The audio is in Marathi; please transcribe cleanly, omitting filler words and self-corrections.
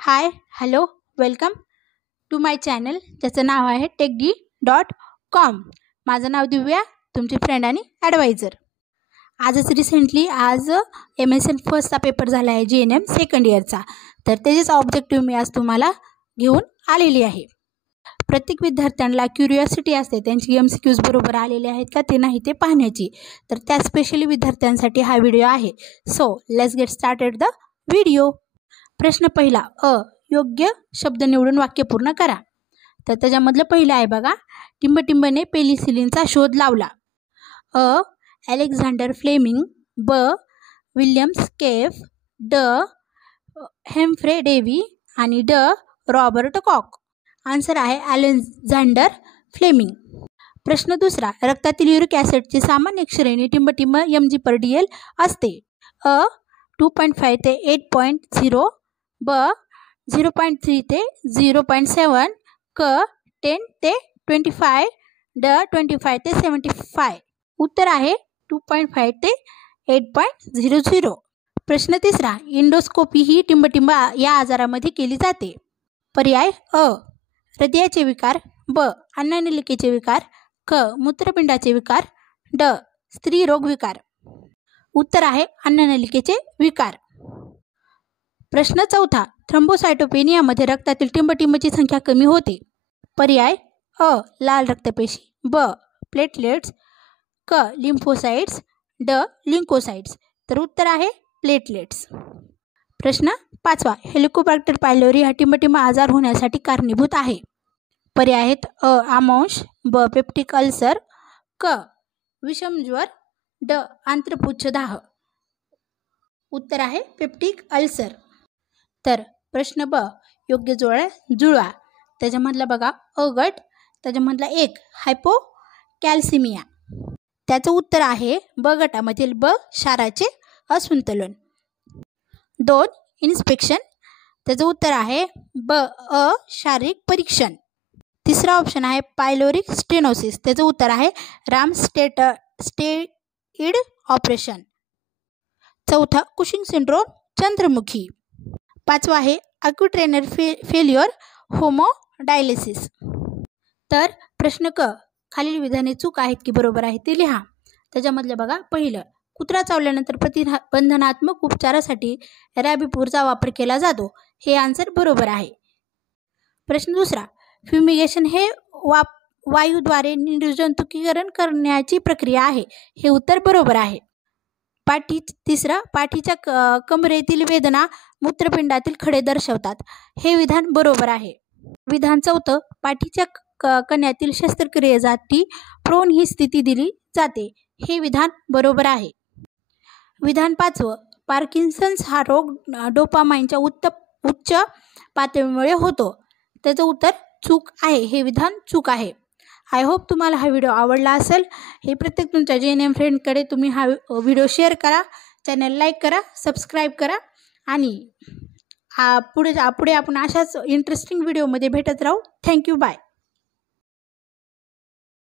High hello welcome to my channel ज्याचं नाव आहे techd.com। माझं नाव दिव्या, तुमची फ्रेंड आणि ॲडवायझर। आजच रिसेंटली MSN फर्स्टचा पेपर झाला आहे GNM सेकंड इयरचा। तर त्याचेच ऑब्जेक्टिव्ह मी आज तुम्हाला घेऊन आलेली आहे। प्रत्येक विद्यार्थ्यांना क्युरिओसिटी असते त्यांची MCQs बरोबर आलेले आहेत का ते नाही ते पाहण्याची। तर त्या स्पेशली विद्यार्थ्यांसाठी हा व्हिडिओ आहे। So let's get started the video. प्रश्न पहिला, योग्य शब्द निवडून वाक्य पूर्ण करा। तर त्याच्यामधलं पहिलं आहे बघा, टिंबटिंबने पेनिसिलिनचा शोध लावला। अलेक्झांडर फ्लेमिंग, ब विल्यम स्केफ, ड हेम्फ्रे डेव्ही आणि ड रॉबर्ट कॉक। आन्सर आहे अलेक्झांडर फ्लेमिंग। प्रश्न दुसरा, रक्तातील युरिक ॲसिडची सामान्य श्रेणी टिंबटिंब mg/dl असते। 2.5 ते 8.0, ब 0.3 ते 0.7, क 10 ते 25, ड 25 ते 75। उत्तर आहे 2.5 ते 8.00। प्रश्न तिसरा, इंडोस्कोपी ही टिंबटिंब या आजारामध्ये केली जाते। पर्याय हृदयाचे विकार, ब अन्ननलिकेचे विकार, क मूत्रपिंडाचे विकार, ड स्त्रीरोग विकार। उत्तर आहे अन्ननलिकेचे विकार। प्रश्न चौथा, थ्रोम्बोसायटोपेनियामध्ये रक्तातील टिंबटिंबची संख्या कमी होते। पर्याय लाल रक्तपेशी, ब प्लेटलेट्स, क लिम्फोसाइट्स, ड ल्युकोसाइट्स। तर उत्तर आहे प्लेटलेट्स। प्रश्न पाचवा, हेलिकोबॅक्टर पायलोरी हा टिंबटिंब आजार होण्यासाठी कारणीभूत आहे। पर्याय आहेत आमांश, ब पेप्टिक अल्सर, क विषमज्वर, ड आंत्रपुच्छदाह। उत्तर आहे पेप्टिक अल्सर। तर प्रश्न ब, योग्य जुळवा। त्याच्यामधला बघा गट, त्याच्यामधला एक हायपोकॅल्सिमिया, त्याचं उत्तर आहे ब गटामधील ब क्षाराचे असंतुलन। 2 इन्स्पेक्शन, त्याचं उत्तर आहे ब शारीरिक परीक्षण। तिसरा ऑप्शन आहे पायलोरिक स्टेनोसिस, त्याचं उत्तर आहे रामस्टेड ऑपरेशन। चौथा कुशिंग सिंड्रोम, चंद्रमुखी। पाचवा आहे अक्यूट रेनल फेल्युअर, होमोडायलिसिस। तर प्रश्न क, खालील विधाने चूक आहेत की बरोबर आहे ते लिहा। त्याच्यामधलं बघा पहिलं, कुत्रा चावल्यानंतर प्रतिबंधात्मक उपचारासाठी रॅबिपूरचा वापर केला जातो। हे आन्सर बरोबर आहे। प्रश्न दुसरा, फ्युमिगेशन हे वायूद्वारे निर्जंतुकीकरण करण्याची प्रक्रिया आहे। हे उत्तर बरोबर आहे। तिसरा, पाठीच्या कमरेतील वेदना मूत्रपिंडातील खडे दर्शवतात। हे विधान बरोबर आहे। विधान चौथं, पाठीच्या कण्यातील शस्त्रक्रियेसाठी प्रोन ही स्थिती दिली जाते। हे विधान बरोबर आहे। विधान पाचवं, पार्किन्सन्स हा रोग डोपामाइनच्या उच्च पातळीमुळे होतो। त्याचं उत्तर चूक आहे। हे विधान चूक आहे। आय होप तुम्हाला हा व्हिडिओ आवडला असेल। हे प्रत्येक तुमच्या GNM फ्रेंडकडे तुम्ही हा व्हिडिओ शेअर करा, चॅनल लाईक करा, सबस्क्राईब करा आणि पुढे आपण अशाच इंटरेस्टिंग व्हिडिओमध्ये भेटत राहू। Thank you, bye.